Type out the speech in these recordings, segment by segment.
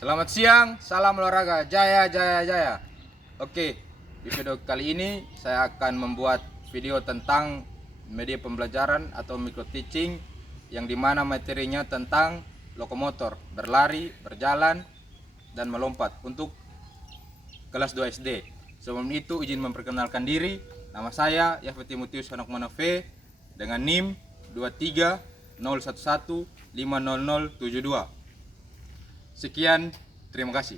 Selamat siang, salam olahraga, jaya jaya jaya. Oke, di video kali ini saya akan membuat video tentang media pembelajaran atau micro teaching yang dimana materinya tentang lokomotor, berlari, berjalan, dan melompat untuk kelas 2 SD. Sebelum itu izin memperkenalkan diri. Nama saya Yafet Timotius Hanokmana V dengan NIM 23011500072. Sekian, terima kasih.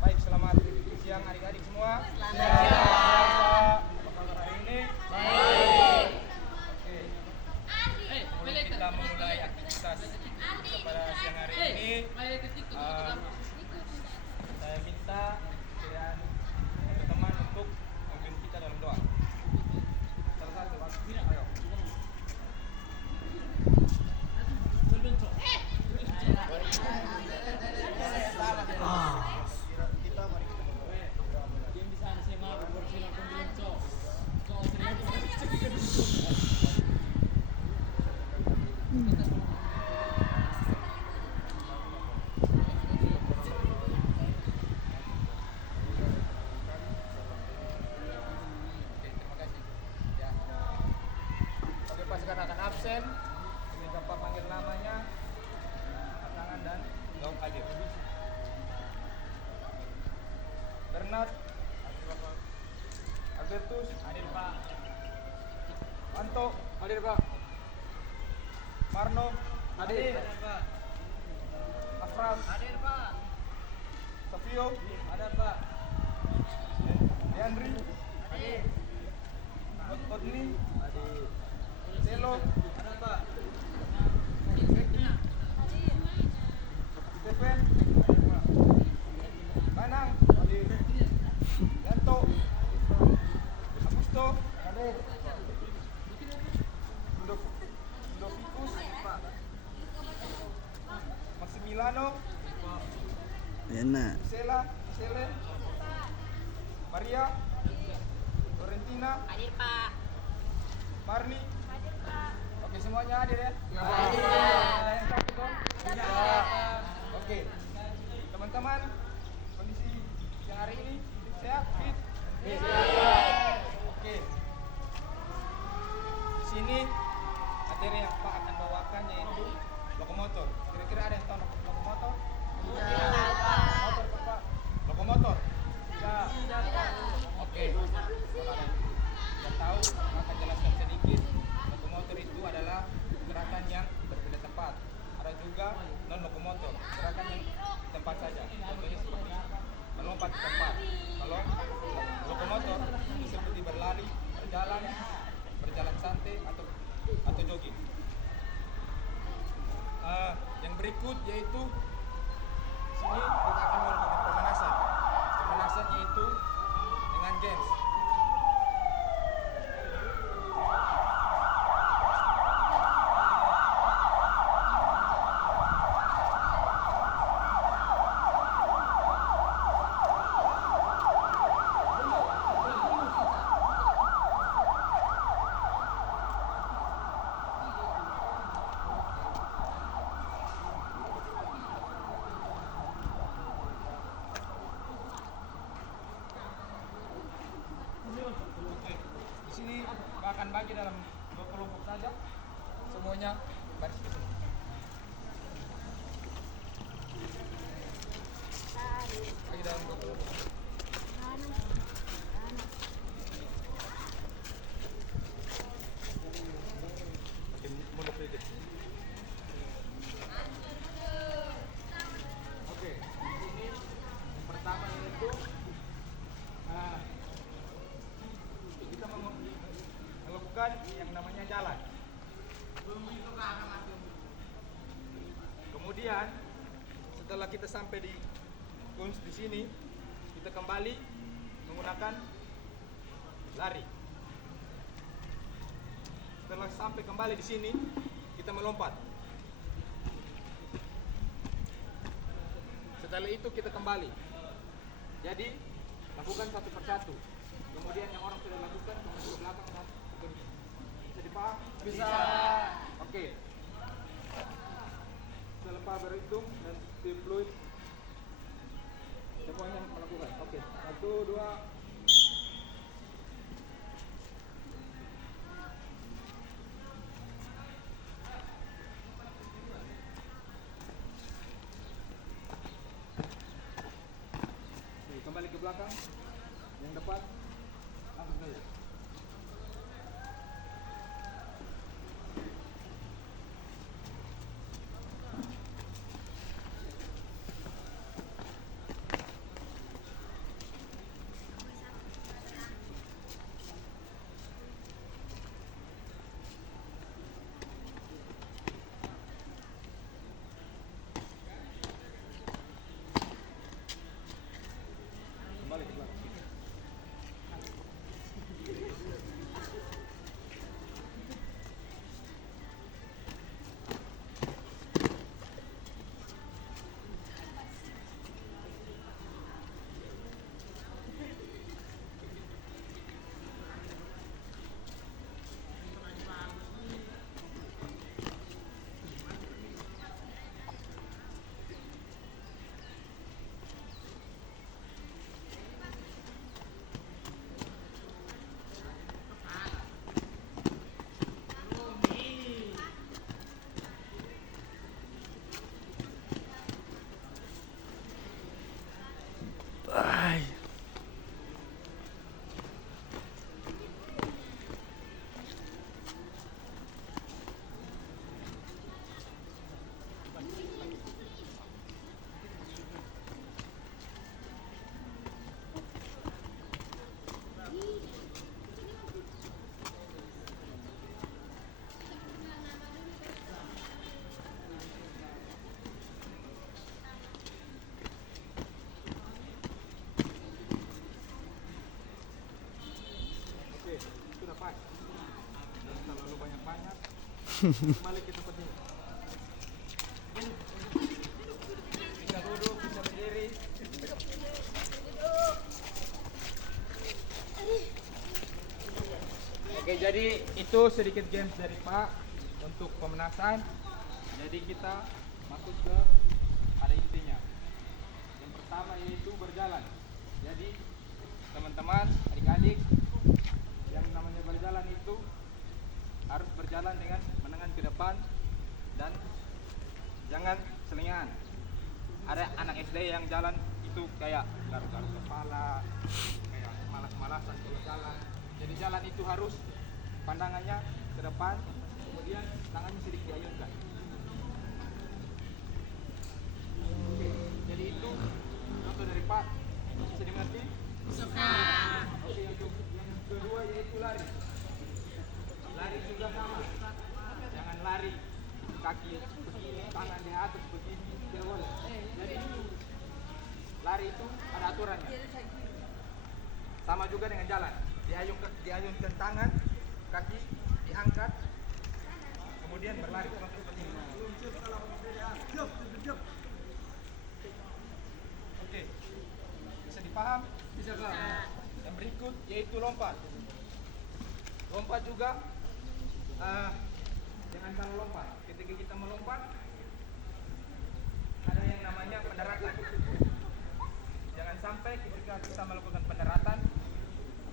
Baik, selamat siang adik-adik semua. Selamat siang, Pak. Apa kabar hari ini? Baik. Oke. Sebelum kita memulai aktivitas kita pada siang hari ini, saya minta kalian teman-teman untuk memimpin kita dalam doa. Salah satu, ayo. Pasukan akan absen, minta Pak panggil namanya, tangan dan jawab hadir. Bernard, Albertus, hadir Pak. Anto, hadir Pak. Marno, hadir Pak. Afram, hadir Pak. Sofio, ada Pak. Deandri, hadir. Odni, hadir. Selo, ada Pak. Stephen, hadir Pak. Kanang, hadir. Yanto, Agusto, hadir. Dovikus, Pak. Maximiliano, Enak. Sela, Selen, Maria, Florentina, Hadir Pak. Marni, Hadir Pak. oke semuanya hadir ya? Hadir. Yang satu dong? Ya. Oke, teman-teman, kondisi siang hari ini sehat, fit? Oke. Di sini materi yang Pak akan bawakan yaitu lokomotor. Kira-kira ada yang tahu lokomotor? Motor Pak. Lokomotor? Ya. Oke. Kalau ada yang tahu, akan jelaskan sedikit. Lokomotor itu adalah gerakan yang berbeda tempat. Ada juga non lokomotor, gerakan yang di tempat saja. Contohnya seperti melompat ke tempat. Kalau lokomotor seperti berlari, berjalan santai atau jogging. Yang berikut yaitu sini kita akan melakukan pemanasan. Pemanasan yaitu dengan games. Di sini akan bagi dalam 2 kelompok saja. Semuanya baris ke sini. Bagi dalam 2 kelompok. Oke, mundur sedikit. Oke, ini yang pertama yaitu kita melakukan yang namanya jalan. Kemudian setelah kita sampai di kunci di sini, kita kembali menggunakan lari. Setelah sampai kembali di sini, kita melompat. Setelah itu kita kembali. Jadi lakukan satu persatu. Kemudian yang orang sudah lakukan kembali ke belakang dan bisa dipaham? Bisa. Oke. Setelah berhitung dan deploy Satu, dua. Oke, kembali ke belakang. Yang depan. Langsung saja. Kembali ke belakang. Oke, sudah pas. Jangan terlalu banyak-banyak. Kembali ke tempat ini. Bisa duduk, bisa berdiri. Oke, jadi itu sedikit games dari Pak untuk pemanasan. Jadi kita masuk ke pada intinya. Yang pertama yaitu berjalan. Jadi teman-teman, adik-adik, yang namanya berjalan itu harus berjalan dengan menengan ke depan dan jangan selingan. Ada anak SD yang jalan itu kayak garuk-garuk kepala, kayak malas-malasan kalau jalan. Jadi jalan itu harus pandangannya ke depan, kemudian tangannya sedikit diayunkan. Oke, jadi itu contoh dari Pak. Bisa dimengerti? Bisa. Oke, yang kedua yaitu lari. Lari juga sama. Jangan lari kaki begini, tangan di atas begini, tidak boleh. Jadi lari itu ada aturannya. Sama juga dengan jalan. Diayunkan tangan, kaki diangkat, kemudian berlari seperti ini. Oke, bisa dipaham? Bisa. Yang berikut yaitu lompat. Lompat juga jangan salah lompat. Ketika kita melompat ada yang namanya pendaratan. Jangan sampai ketika kita melakukan pendaratan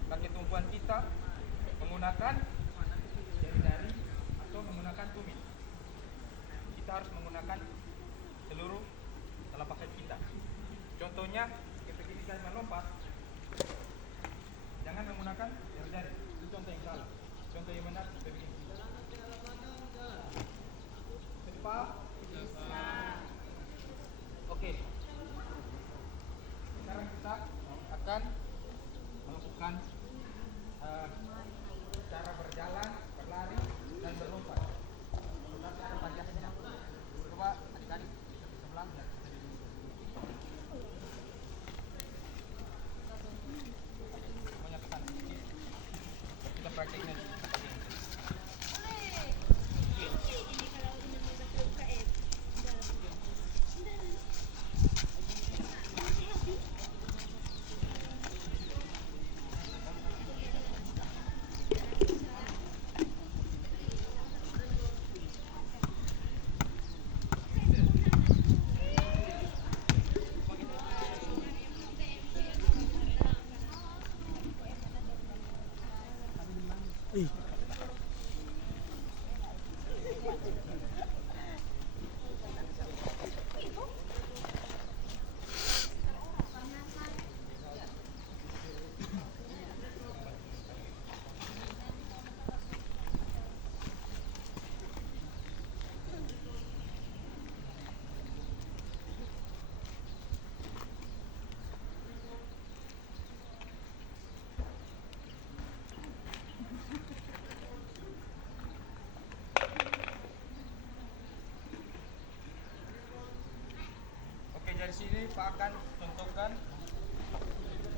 kaki tumpuan kita menggunakan jari atau menggunakan tumit. Kita harus menggunakan seluruh telapak kaki kita. Contohnya ketika kita melompat jangan menggunakan jari-jari. Itu contoh yang salah. Contoh yang benar begini. Cepat. Oke. Sekarang kita akan melakukan cara berjalan, berlari, dan berlompat. Cara banyaknya. Coba adik-adik kita di sebelah ya. Semuanya ke sana. Kita prakteknya. dari sini Pak akan contohkan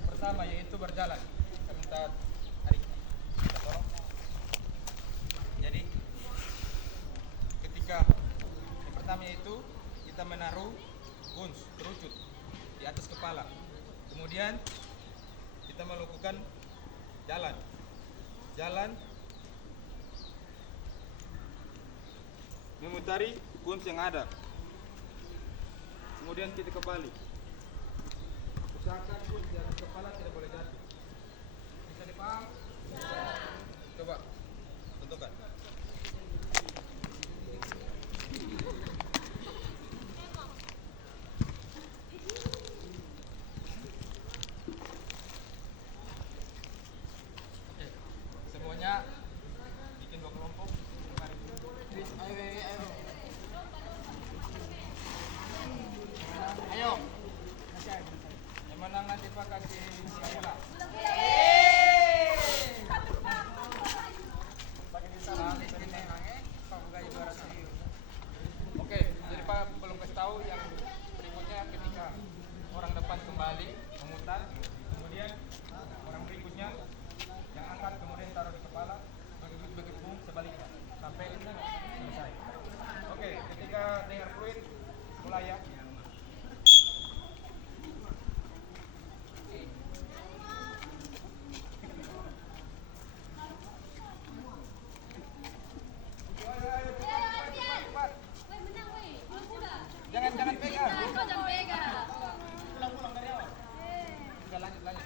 pertama yaitu berjalan. Kita minta tarik. Kita tolong. Jadi ketika yang pertama yaitu kita menaruh guns terucut di atas kepala. Kemudian kita melakukan jalan. Jalan memutari guns yang ada. Kemudian kita kembali. Usahakan guns di atas kepala tidak boleh jatuh. Bisa dipaham? Coba tentukan. Oke, semuanya bikin 2 kelompok. Ayo. Yang menang nanti Pak kasih bola. Pakai di sana tadi menangnya Pak buka juara sendiri. Oke, jadi Pak belum kasih tahu yang berikutnya ketika orang depan kembali memutar, kemudian orang berikutnya yang angkat kemudian taruh di kepala, begitu sebaliknya sampai selesai. Oke, ketika dengar fluid mulai ya. Jangan pegang. Pulang dari awal. Udah lanjut saja.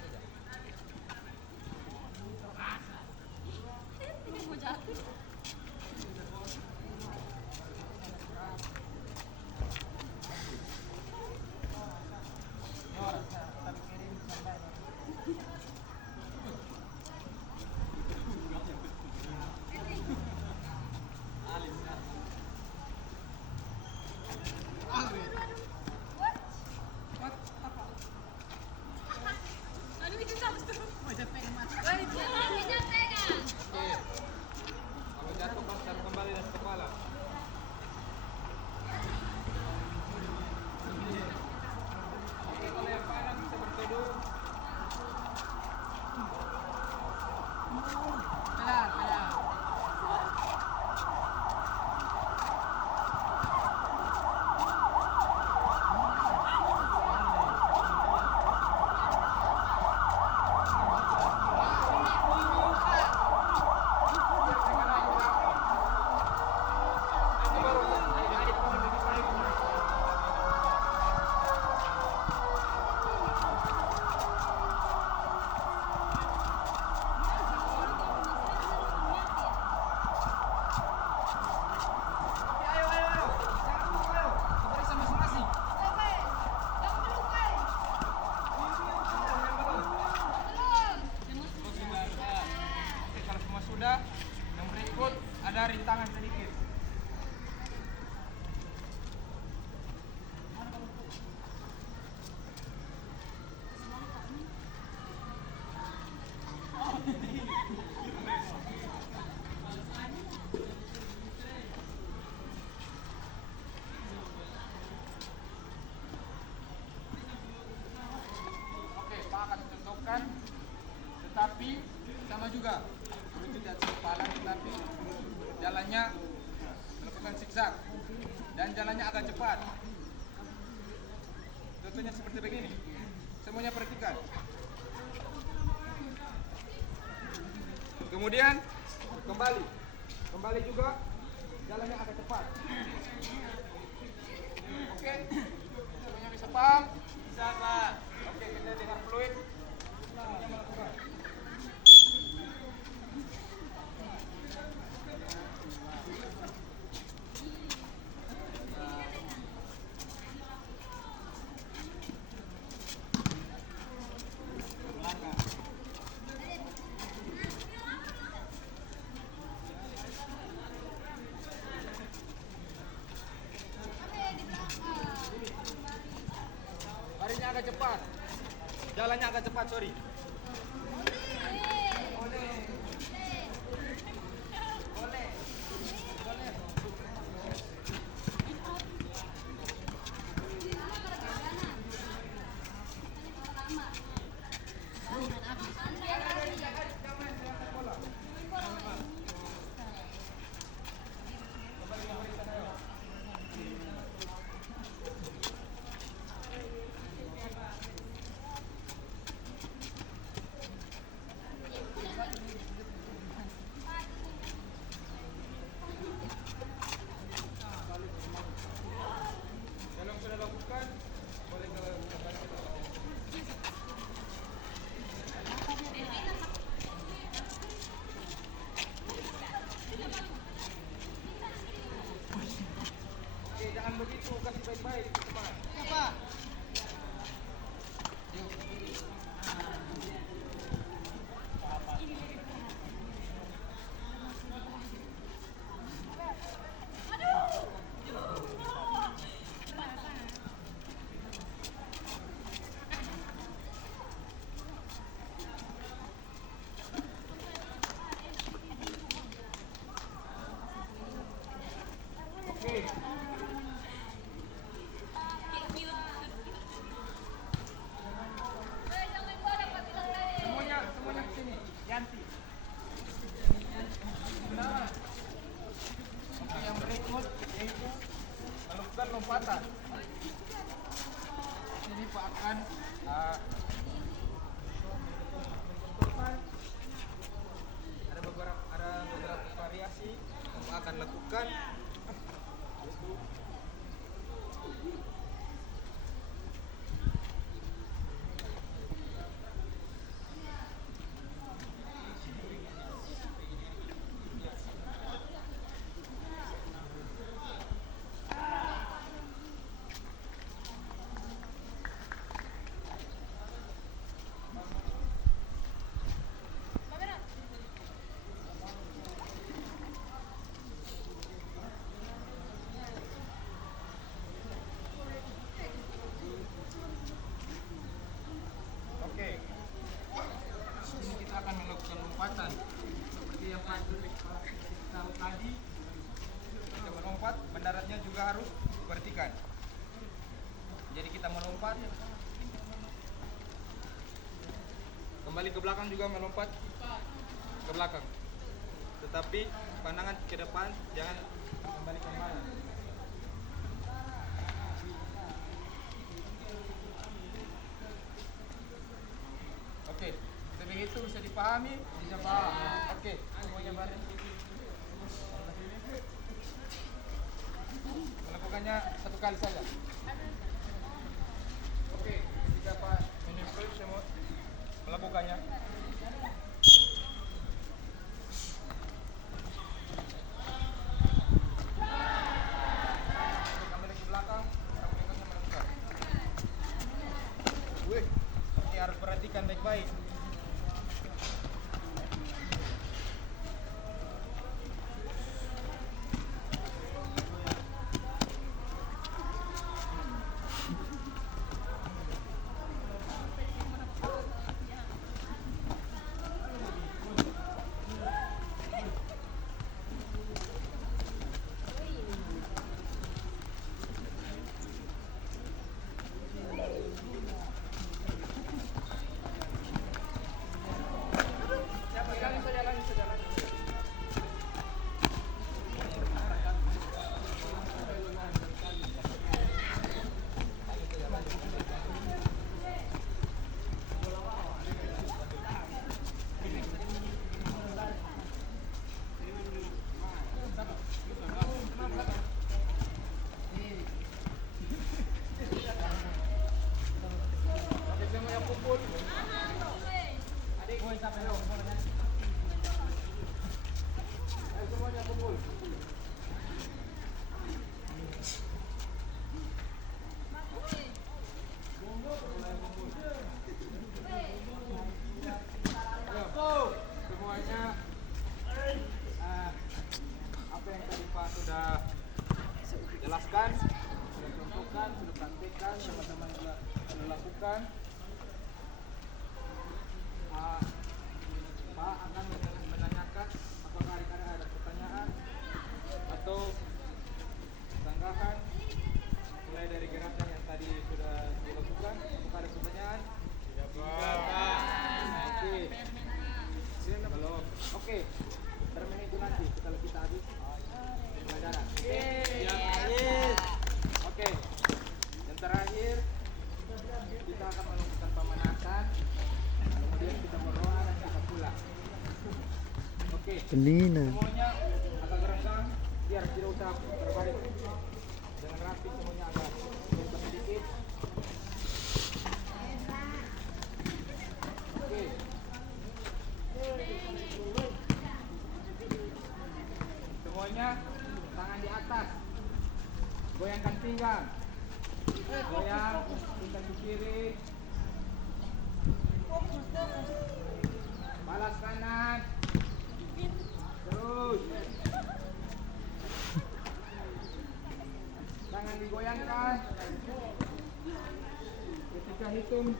Kalau jatuh pas taruh kembali dari kepala. Oke, kalau yang kanan bisa berteduh. Yang berikut ada rintangan sedikit. Oke, Pak akan contohkan, tetapi sama juga. Begitu di atas kepala, tetapi jalannya melakukan zigzag dan jalannya agak cepat. Contohnya seperti begini. Semuanya perhatikan. Kemudian kembali juga jalannya agak cepat. Oke, semuanya bisa paham? Bisa Pak. Oke, kita dengan fluid semuanya melakukan. Larinya agak cepat. Jalannya agak cepat, sorry. ganti. Nah, oke, yang berikut yaitu melakukan lompatan. Ini Pak akan mencontohkan ada beberapa variasi yang Pak akan lakukan. Oke, ini kita akan melakukan lompatan seperti yang Pak tahu tadi. Kita melompat, mendaratnya juga harus vertikal. Jadi kita melompat, kembali ke belakang juga melompat ke belakang. Tetapi pandangan ke depan, jangan kembali ke mana. Oke, lebih itu bisa dipahami, bisa paham. Oke, semuanya bareng. Melakukannya satu kali saja. Oke, jika Pak menempel semua melakukannya. Kembali ke belakang, melakukannya melengkap. Wih, ini harus perhatikan baik-baik. Oke, semua yang kumpul. Adik, gue sampai lo. Ayo semuanya kumpul. Ayo, semuanya. Apa yang tadi Pak sudah jelaskan, sudah contohkan, sudah praktekkan, teman-teman sudah lakukan. Pak akan menanyakan apakah rekan ada pertanyaan atau tanggapan mulai dari gerakan yang tadi sudah dilakukan. Apakah ada pertanyaan? Tidak, Pak. Oke. Belum. Oke. Termin itu nanti setelah kita habis pelajaran. Oke. Yang terakhir kita akan melakukan pemanasan. Kemudian kita berdoa dan kita pulang. Oke. Pendinginan. Semuanya agak gerenggang biar tidak usah terbalik. Jangan rapi, semuanya agak lembut sedikit. Oke. Semuanya tangan di atas. Goyangkan pinggang. Goyang pinggang ke kiri. Balas kanan. Terus. Tangan digoyangkan. Ketika hitung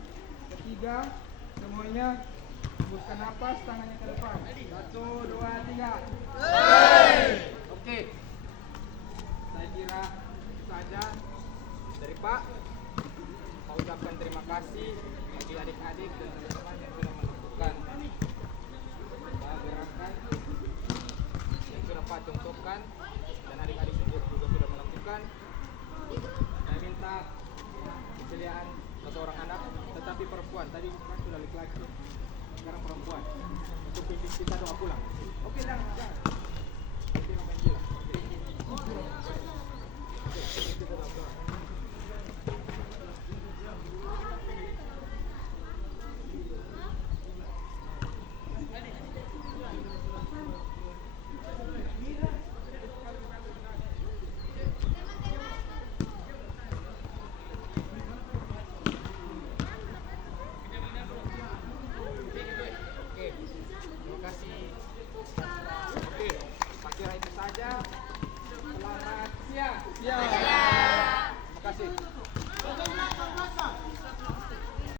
ketiga, semuanya hembuskan napas, tangannya ke depan. 1, 2, 3. Oke. Saya kira itu saja dari Pak. Saya ucapkan terima kasih bagi adik-adik dan teman-teman yang sudah melakukan lakukan. Yang sudah Pak contohkan dan adik-adik juga sudah melakukan. Saya minta kesediaan satu orang anak, tetapi perempuan. Tadi kan sudah laki-laki, sekarang perempuan. Untuk pimpin kita doa pulang. Oke, jangan. Oke, main gila. Oke, kita doa pulang.